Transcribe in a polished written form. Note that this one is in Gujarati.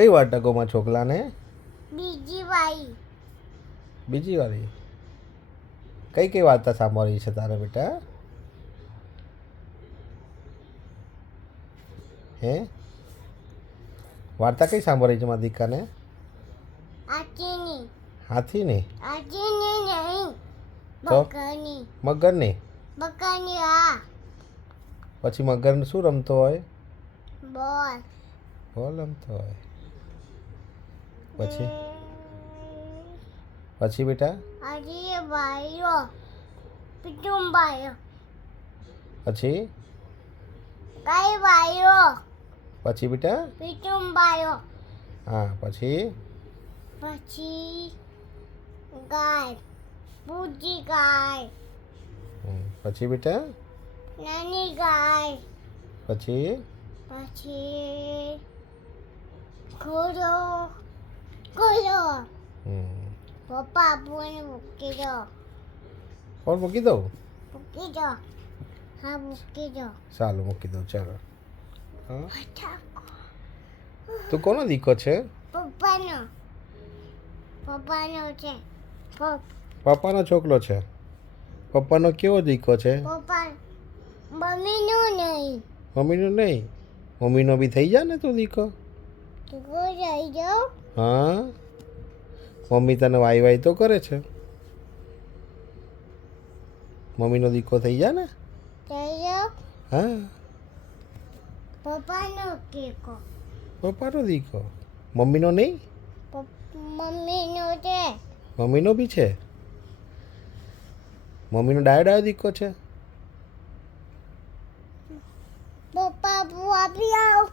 કઈ વાર ટકોમાં છોકલાને બીજી વાળી બીજી વારી કઈ કઈ વાર્તા સાંભળી છે તારે બેટા હે વાર્તા કઈ સાંભળી છે મારા દીકાને આચીની હાથીની નહીં તો? બકરની મગરની બકરની આ પછી મગર શું રમતો હોય બોલ બોલ રમતો હોય પછી પછી બેટા આજે ભાઈઓ પીટું ભાઈઓ પછી કઈ ભાઈઓ પછી બેટા પીટું ભાઈઓ હા પછી પછી ગાય બુજી ગાય પછી બેટા નાની ગાય પછી પછી ઘોડો ઘોડો પપ્પા આપણને મૂકી દો ફોન મૂકી દઉં મૂકી દો હા મૂકી દો ચાલો મૂકી દઉં ચાલો હા તું કોનો દીકો છે પપ્પાનો પપ્પાનો છે પપ્પાનો છોકરો છે પપ્પાનો કેવો દીકો છે પપ્પા મમ્મીનું નહીં મમ્મીનો નહીં મમ્મીનો બી થઈ જાય ને તું દીકો તું જઈ જાઓ હા મમ્મી તને વાઈ વાઈ તો કરે છે મમ્મીનો દીકો થઈ જાય ને જઈ જાઓ હા પપ્પાનો કેકો પપ્પાનો દીકો મમ્મીનો નહીં મમ્મીનો છે મમ્મીનો બી છે મમ્મીનો ડાયો ડાયો દીકો છે પપ્પા આપી આવ